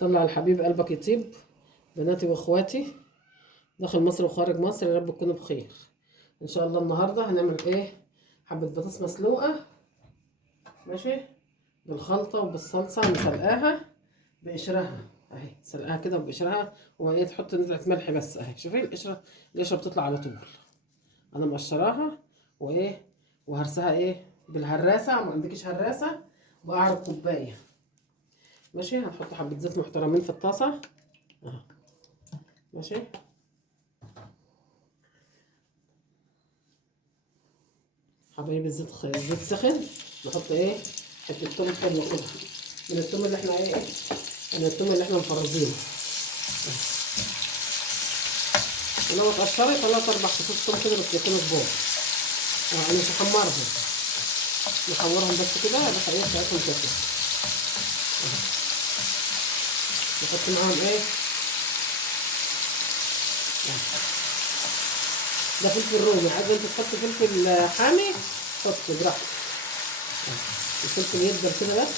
صلي على الحبيب قلبك يطيب. بناتي واخواتي داخل مصر وخارج مصر، يا رب تكونوا بخير ان شاء الله. النهارده هنعمل ايه؟ حبه بطاطس مسلوقه، ماشي، بالخلطه وبالصلصه. مسلقاها بقشرها اهي، سلقاها كده وبقشرها، وايه تحط نزعه ملح بس اهي. شوفي القشره بتطلع على طول. انا مقشراها وايه، وهرسها ايه بالهراسه. ما عندكش هراسه بقعر كوبايه، ماشي. هنحط حبه زيت محترمين في الطاسه اهو، ماشي. حبايبي الزيت سخن. نحط ايه؟ حته توم حلوه كده، من التوم اللي احنا ايه، من التوم اللي احنا مفرزينه. ولو اتقشرت 3 4 فصوص توم كده بس يكونوا كبار. انا مش هحمرهم، نحورهم بس كده بس ايه بتاعتهم تطلع. نحط معاهم ايه؟ ده فلفل رومي، عايزه انت تحط فلفل حامي حط براحتك. الفلفل يدبل كده بس.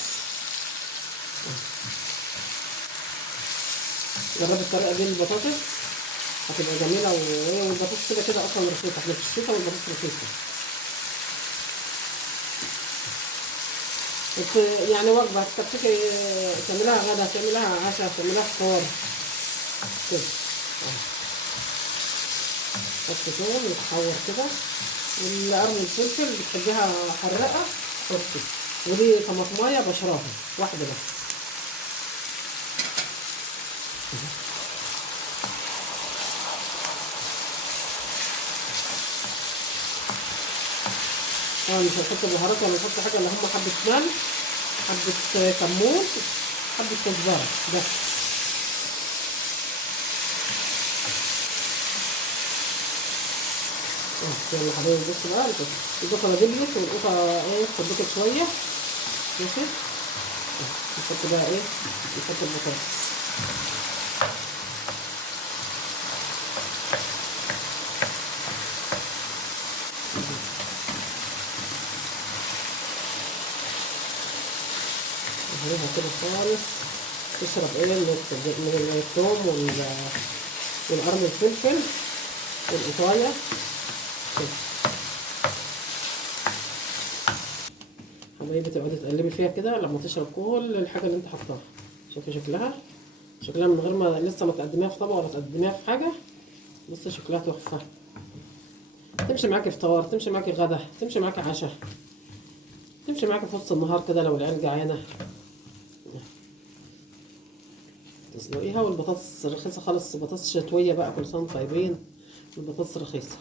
جربي الطريقه دي للبطاطس هتبقى جميله. والبطاطس كده كده اصلا رخيصه، احنا في الشتا والبطاطس رخيصه. يعني وجبه هتكفيكي، تعملها غدا، تعملها عشاء، تعملها فطار كده. حط توم يتحور كده، والقرن الفلفل بتحبيها حراقه حطي، ودي طماطمايه بشراها واحده بس. طبعا مش هنحط بهارات ولا نحط حاجه، اللي هم حبه ملح، حبه كمون، حبه كزبره بس. يلا حبايبي بصوا بقى، القطه دبلت والقطه ايه اتسبكت شويه، ماشي. نحط بقى ايه، نحط البطاطس. نخليها كده خالص تشرب ايه من الثوم والقرن الفلفل والقطايه كده. حبايبي تقعدي تقلبي فيها كده لما تشرب كل الحاجه اللي انت حطاها. شوفي شكلها من غير ما لسه ما تقدميها في طبق ولا تقدميها في حاجه. بصي شكلها تحفه، تمشي معاكي فطار، تمشي معاكي غدا، تمشي معاكي عشاء، تمشي معاكي في وسط النهار كده لو العيال جعانه. تسلقيها. والبطاطس رخيصه خالص، بطاطس شتويه بقى، كل سنه وانتم طيبين. البطاطس رخيصه.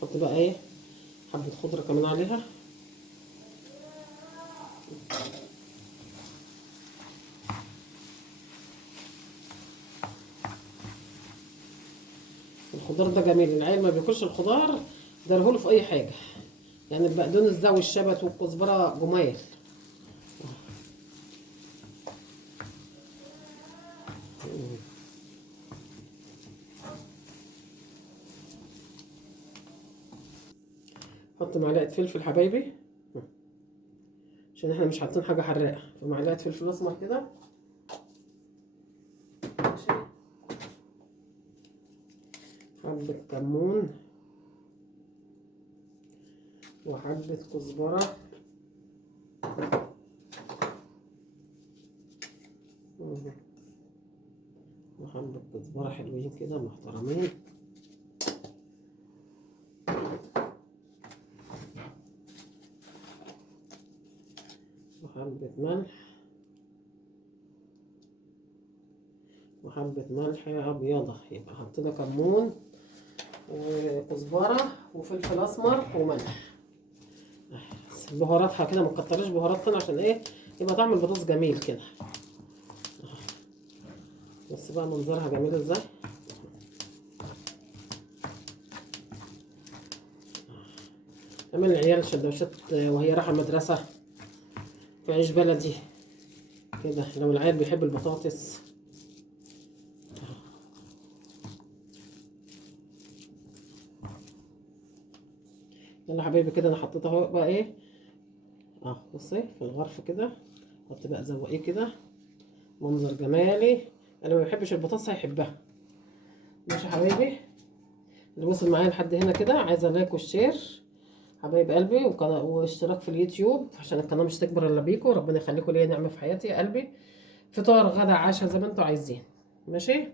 حط بقى ايه حبه خضره كمان عليها. الخضار ده جميل، العيل ما بياكلش الخضار دارهوله في اي حاجه. يعني البقدونس ده والشبت والكزبره جمال. حط معلقه فلفل حبايبي، عشان احنا مش حاطين حاجه حراقه، فمعلقه فلفل اسمر كده، ماشي. حبه كمون وحبه كزبره وحبه كزبره حلوين كده محترمين، وحبه ملح، وحبه ملح ابيضه. يبقى حطينا كمون وكزبره وفلفل اسمر وملح. بهاراتها كده، ما تكتريش بهاراتها عشان ايه، يبقى طعم البطاطس جميل كده. بس بقى منظرها جميل ازاي. تعمل العيال سندوتشات وهي رايحه المدرسه في عيش بلدي، كده لو العيال بيحب البطاطس. يلا حبايبي كده انا حطيت اهو بقى ايه. بصي في الغرف كده، حط بقى زوقيه كده، منظر جمالي. اللي ما بيحبش البطاطس هيحبها. ماشي يا حبايبي، اللي وصل معايا لحد هنا كده عايزه لايك والشير حبايب قلبي، واشتراك في اليوتيوب عشان القناه مش تكبر الا بيكم. ربنا يخليكم ليا نعمه في حياتي يا قلبي. فطار غدا عشاء زي ما انتوا عايزين. ماشي،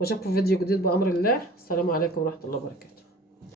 واشوفكم في فيديو جديد بامر الله. السلام عليكم ورحمه الله وبركاته.